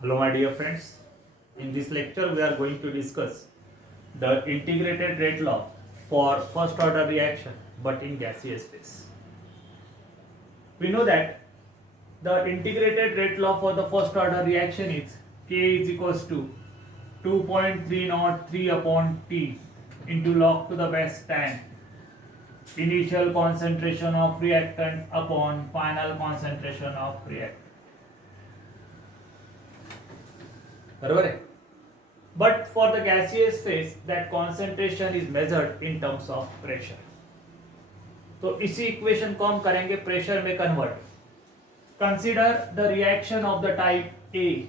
Hello my dear friends, in this lecture we are going to discuss the integrated rate law for first order reaction but in gaseous phase. We know that the integrated rate law for the first order reaction is K is equals to 2.303 upon T into log to the base 10 initial concentration of reactant upon final concentration of reactant. बरोबर है. But for the gaseous phase, that concentration is measured in terms of pressure. तो इसी equation को हम करेंगे pressure में convert. Consider the reaction of the type A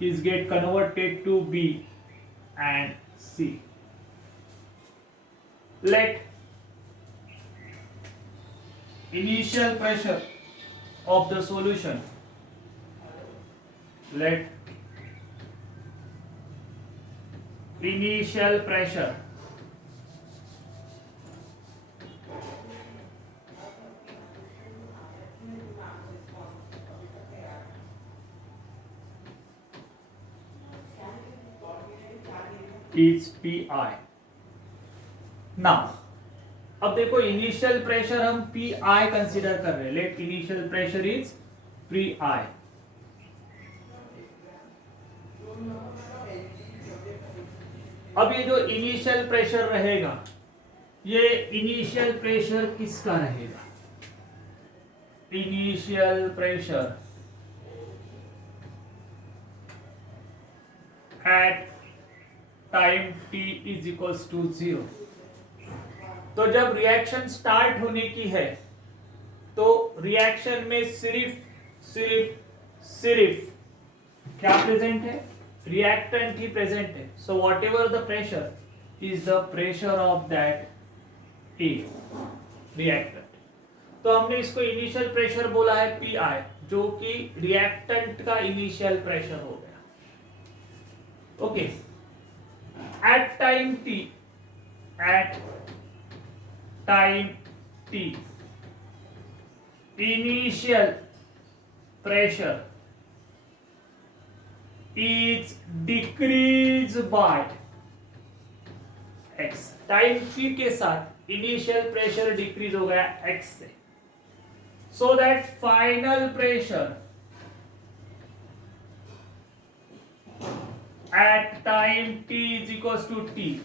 is get converted to B and C. Let initial pressure of the solution, let initial pressure is PI. Now अब देखो initial pressure हम PI consider कर रहे हैं. Let initial pressure is PI. अब ये जो initial pressure रहेगा, ये इनिशियल प्रेशर किसका रहेगा? Initial pressure at time t is equals to 0. तो जब रिएक्शन स्टार्ट होने की है तो रिएक्शन में सिर्फ क्या प्रेजेंट है? रिएक्टेंट ही प्रेजेंट है. So what ever the pressure is the pressure of that A reactant. तो हमने इसको इनिशियल प्रेशर बोला है पीआई, जो कि रिएक्टेंट का इनिशियल प्रेशर हो गया. Okay. At time T initial pressure is decreased by x. Time t के साथ इनिशियल प्रेशर डिक्रीज हो गया x से. So that final pressure at time t is equals to t.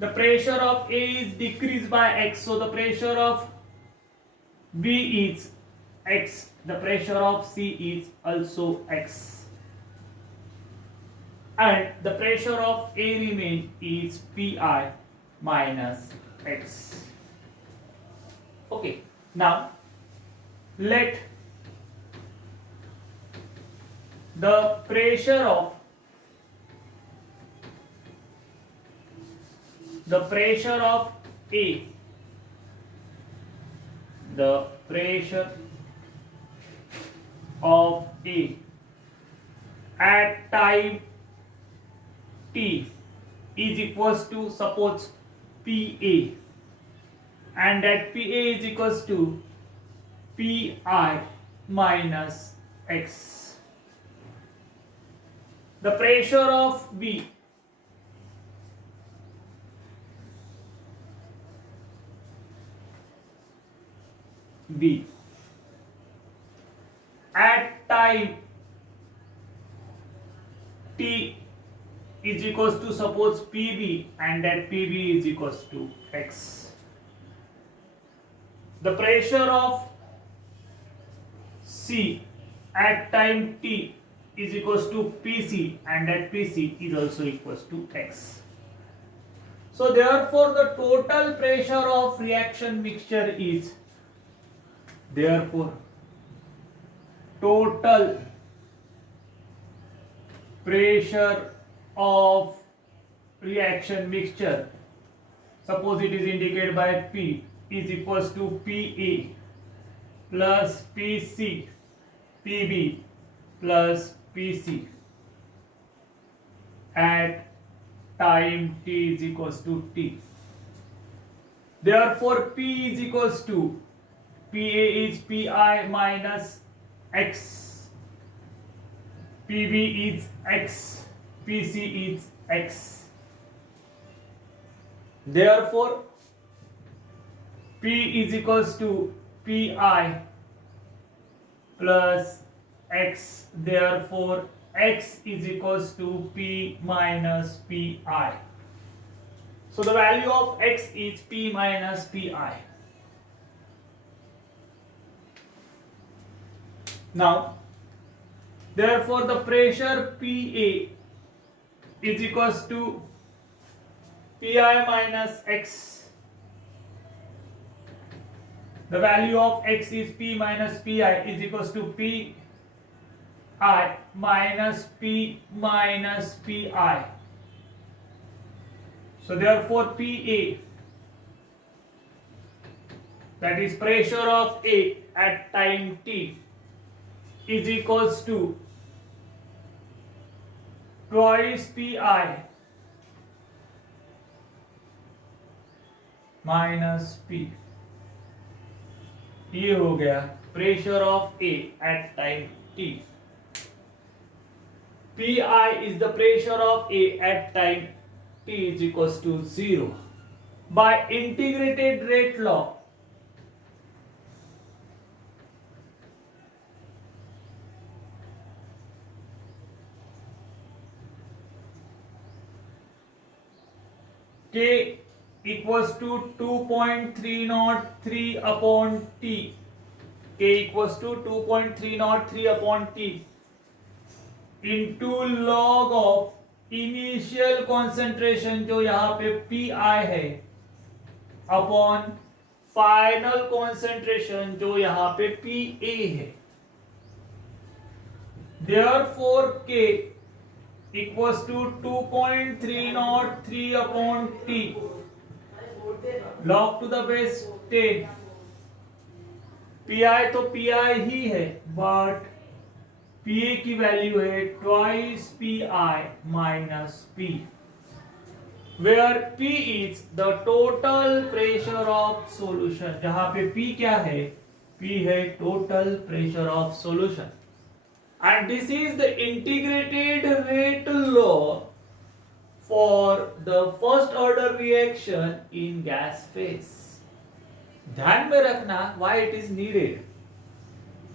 The pressure of A is decreased by x, so the pressure of B is x. The pressure of C is also x. And the pressure of A remain is Pi minus x. Okay. Now let the pressure of A, the pressure of A at time t is equals to, suppose, PA, and that PA is equals to Pi minus x. The pressure of B at time t is equals to, suppose, PB, and that PB is equals to x. The pressure of C at time t is equals to PC, and that PC is also equals to x. So therefore the total pressure of reaction mixture is, therefore total pressure of reaction mixture, suppose it is indicated by P, is equals to PA plus PC, PB plus PC at time t is equals to t. Therefore P is equals to, PA is Pi minus x PB is X, PC is X. Therefore, P is equals to PI plus X. Therefore, X is equals to P minus PI. So the value of X is P minus PI. Now, therefore the pressure PA is equals to PI minus X. The value of X is P minus PI is equals to PI minus P minus PI. So therefore PA, that is pressure of A at time T, is equals to twice PI minus P. ये हो गया pressure of A at time T. PI is the pressure of A at time T is equals to 0. By integrated rate law, K equals to 2.303 upon T. K equals to 2.303 upon T into log of initial concentration जो यहाँ पे PI है upon final concentration जो यहाँ पे PA है. Therefore K equals to 2.303 upon T log to the base 10. PI तो PI ही है but PA की वैल्यू है twice PI minus P, where P is the total pressure of solution. जहां पे P क्या है? P है total pressure of solution. And this is the integrated rate law for the first order reaction in gas phase. ध्यान में रखना why it is needed.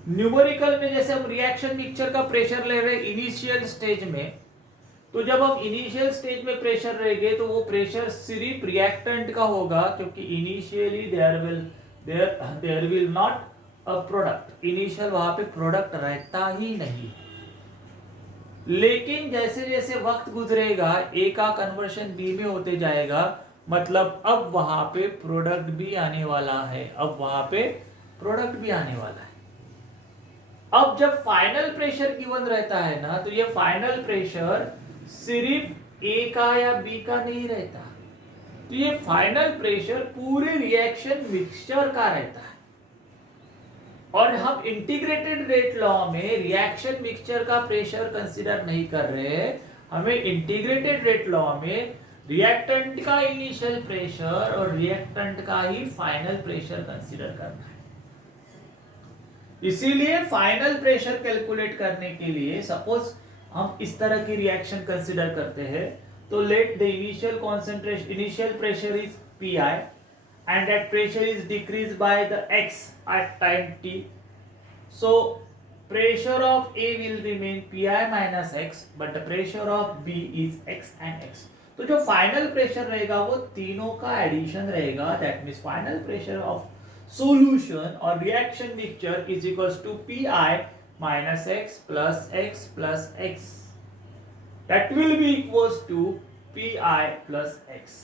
Numerical में जैसे हम रिएक्शन मिक्सचर का प्रेशर ले रहे इनिशियल स्टेज में, तो जब हम इनिशियल स्टेज में प्रेशर रहेंगे तो वो प्रेशर सिर्फ रिएक्टेंट का होगा, क्योंकि initially there will not a product. Initial वहां पे प्रोडक्ट रहता ही नहीं. लेकिन जैसे जैसे वक्त गुजरेगा ए का कन्वर्शन बी में होते जाएगा, मतलब अब वहां पे प्रोडक्ट भी आने वाला है. अब वहां पे प्रोडक्ट भी आने वाला है. अब जब फाइनल प्रेशर गिवन रहता है ना, तो ये फाइनल प्रेशर सिर्फ ए का या बी का नहीं रहता. तो ये फाइनल प्रेशर पूरे रिएक्शन मिक्सचर का रहता है. और हम इंटीग्रेटेड रेट लॉ में रिएक्शन मिक्सचर का प्रेशर कंसीडर नहीं कर रहे. हमें इंटीग्रेटेड रेट लॉ में रिएक्टेंट का इनिशियल प्रेशर और रिएक्टेंट का ही फाइनल प्रेशर कंसीडर करना है. इसीलिए फाइनल प्रेशर कैलकुलेट करने के लिए सपोज हम इस तरह की रिएक्शन कंसीडर करते हैं, तो let the initial concentration initial pressure is PI and that pressure is decreased by the X at time T. So pressure of A will remain PI minus X, but the pressure of B is X and X. तो जो final pressure रहेगा वो तीनों का addition रहेगा. That means final pressure of solution or reaction mixture is equals to PI minus X plus X plus X. That will be equals to PI plus X.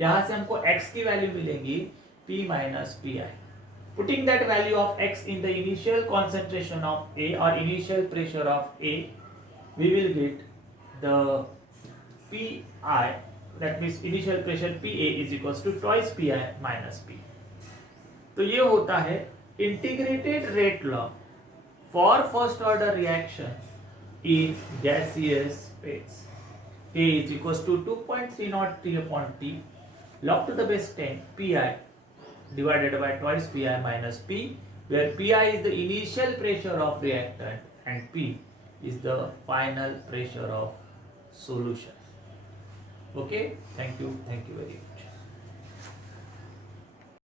यहां से हमको X की value मिलेगी P minus PI. Putting that value of X in the initial concentration of A or initial pressure of A, we will get the PI, that means initial pressure PA is equals to twice PI minus P. तो ये होता है integrated rate law for first order reaction in gaseous phase. K is equals to 2.303 upon T log to the base 10 PI divided by twice PI minus P, where PI is the initial pressure of reactant and P is the final pressure of solution. Okay, thank you very much.